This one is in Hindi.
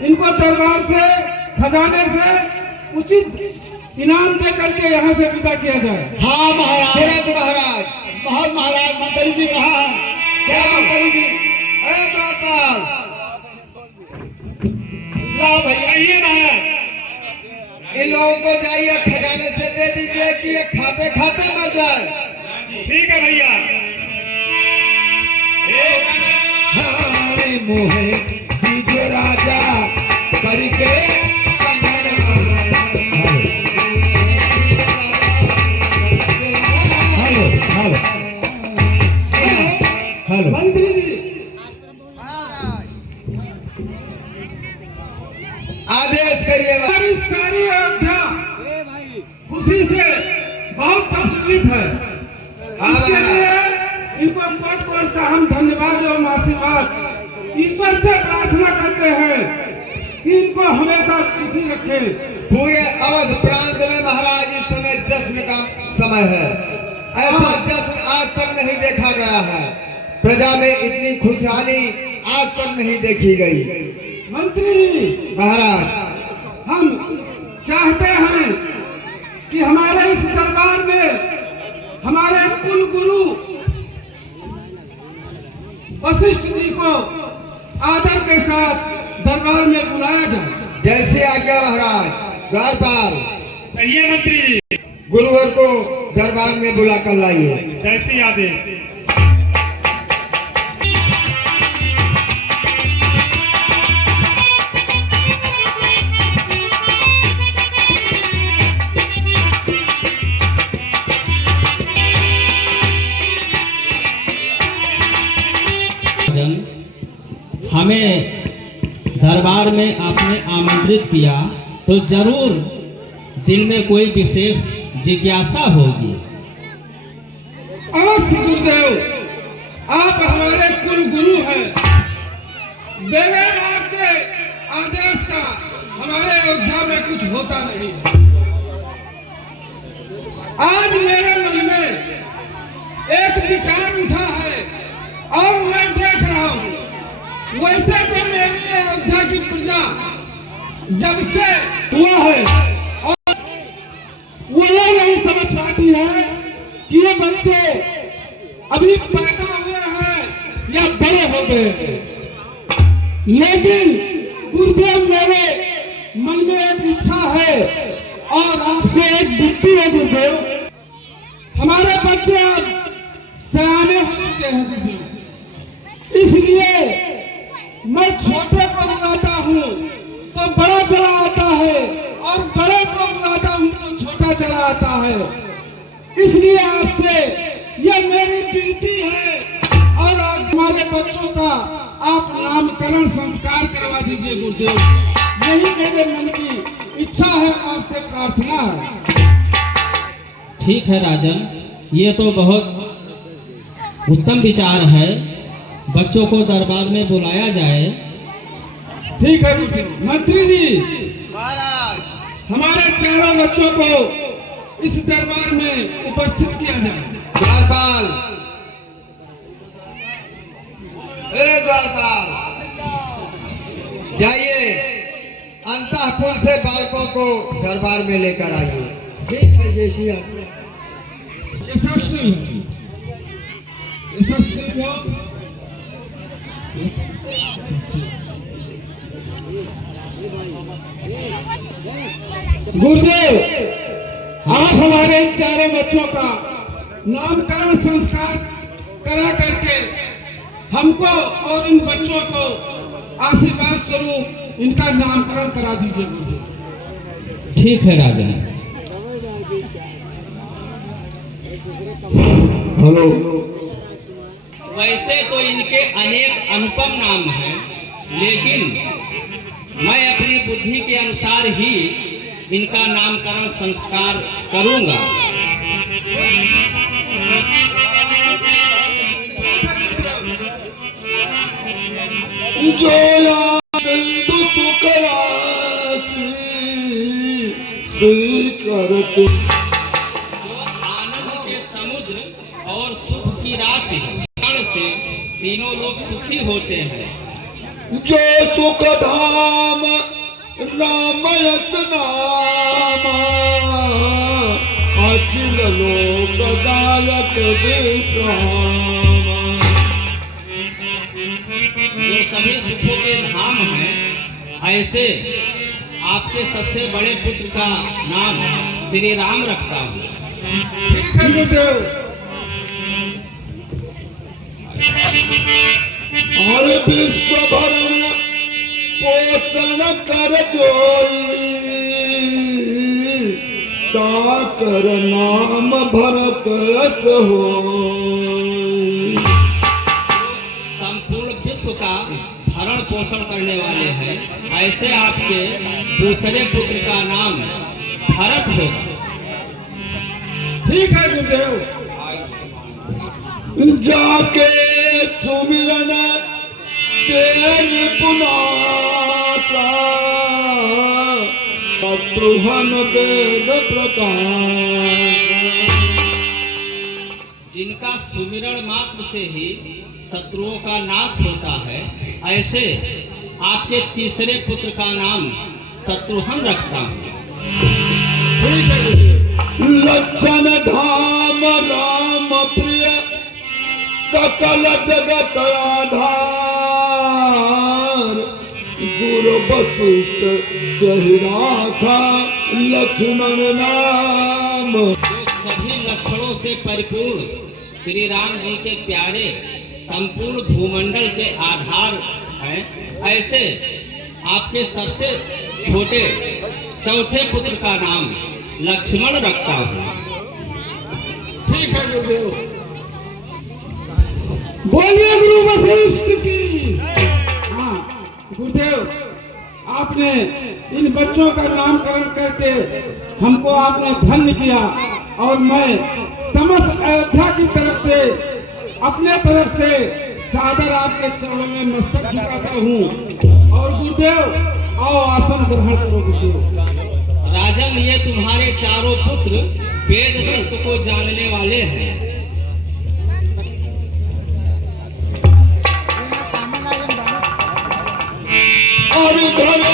इनको दरबार से खजाने से उचित इनाम दे करके यहाँ से विदा किया जाए। हाँ महाराज, महाराज बहुत महाराज मंत्री जी कहाँ क्या मंत्री जी? अरे गोपाल ला भैया ये ना इन लोगों को जाइए खजाने से दे दीजिए कि ये खाते खाते मर जाए। ठीक है भैया। मोहे दीजिए राजा करके हेलो मंत्री जी आदेश करिए। हमारी सारी अयोध्या खुशी से बहुत प्रफुल्लित है। इसके लिए इनको कोट कोट से हम धन्यवाद एवं आशीर्वाद ईश्वर से प्रार्थना करते हैं कि इनको हमेशा सुखी रखे। पूरे अवध प्रांत में महाराज इस समय जश्न का समय है। ऐसा जश्न आज तक नहीं देखा गया है। प्रजा में इतनी खुशहाली आज तक नहीं देखी गई। मंत्री जी महाराज हम चाहते हैं कि हमारे इस दरबार में हमारे कुल गुरु वशिष्ठ जी को आदर के साथ दरबार में बुलाया जाए। जैसे आज्ञा महाराज। द्वारपाल कहिए मंत्री जी। गुरुवर को दरबार में बुला कर लाइए। जैसे आदेश। हमें दरबार में आपने आमंत्रित किया तो जरूर दिल में कोई विशेष जिज्ञासा होगी। अवश्य गुरुदेव, आप हमारे कुल गुरु हैं। बगैर आपके आदेश का हमारे अयोध्या में कुछ होता नहीं। आज मेरे मन में एक विचार उठा है और मैं देख रहा हूँ वैसे तो मेरी अयोध्या की प्रजा जब से हुआ है और वो लोग नहीं समझ पाती है कि ये बच्चे अभी पैदा हुए हैं या बड़े हो गए हैं। लेकिन गुरुदेव मेरे मन में एक इच्छा है और आपसे एक विनती है गुरुदेव, हमारे बच्चे अब सयाने हो चुके हैं गुरुदेव, इसलिए मैं छोटे को बुलाता हूँ तो बड़ा चला आता है और बड़े को बुलाता हूँ तो छोटा चला आता है। इसलिए आपसे यह मेरी विनती है और आज हमारे बच्चों का आप नामकरण संस्कार करवा दीजिए गुरुदेव। यही मेरे मन की इच्छा है, आपसे प्रार्थना है। ठीक है राजन, ये तो बहुत उत्तम विचार है। बच्चों को दरबार में बुलाया जाए। ठीक है मंत्री जी, महाराज हमारे चारों बच्चों को इस दरबार में उपस्थित किया जाए। द्वारपाल द्वारपाल जाइए अंतःपुर से बालकों को दरबार में लेकर आइए। ठीक है जैसी आप यशस्वी हो। गुरुदेव, आप हमारे इन चारों बच्चों का नामकरण संस्कार करा करके हमको और इन बच्चों को आशीर्वाद स्वरूप इनका नामकरण करा दीजिए गुरुदेव। ठीक है राजन। हेलो। वैसे तो इनके अनेक अनुपम नाम हैं, लेकिन मैं अपनी बुद्धि के अनुसार ही इनका नामकरण संस्कार करूंगा। जो आनंद के समुद्र और सुख की राशि से तीनों लोग सुखी होते हैं। जो सुख धाम रामयस नामा अखिल लोकदायक विश्रामा। जो सभी सुखों के धाम हैं, ऐसे आपके सबसे बड़े पुत्र का नाम श्री राम रखता हूँ। ठीक है गुरुदेव। और विश्व भरण पोषण कर जोई ताकर नाम भरत यश होई। संपूर्ण विश्व का भरण पोषण करने वाले हैं, ऐसे आपके दूसरे पुत्र का नाम भरत होगा। ठीक है गुरुदेव। जाके सुमिरन तेन पुनाचा शत्रुघ्न वेद प्रकाश। जिनका सुमिरण मात्र से ही शत्रुओं का नाश होता है, ऐसे आपके तीसरे पुत्र का नाम शत्रुघ्न रखता हूँ। ठीक है गुरुदेव। लक्षण धाम राम प्रिय सकल जगत आधार गुरु वशिष्ठ दहि राखा लक्ष्मण नाम। जो सभी लक्षणों से परिपूर्ण श्री राम जी के प्यारे संपूर्ण भूमंडल के आधार हैं, ऐसे आपके सबसे छोटे चौथे पुत्र का नाम लक्ष्मण रखता हूँ। ठीक है गुरुदेव। बोलिए गुरु वशिष्ठ की। हाँ गुरुदेव, आपने इन बच्चों का नामकरण करके हमको आपने धन्य किया, और मैं समस्त अयोध्या की तरफ से अपने तरफ से सादर आपके चरणों में मस्तक झुकाता हूँ। और गुरुदेव आओ आसन ग्रहण करो गुरुदेव। राजन, ये तुम्हारे चारों पुत्र वेद तत्व को जानने वाले हैं। और धर्म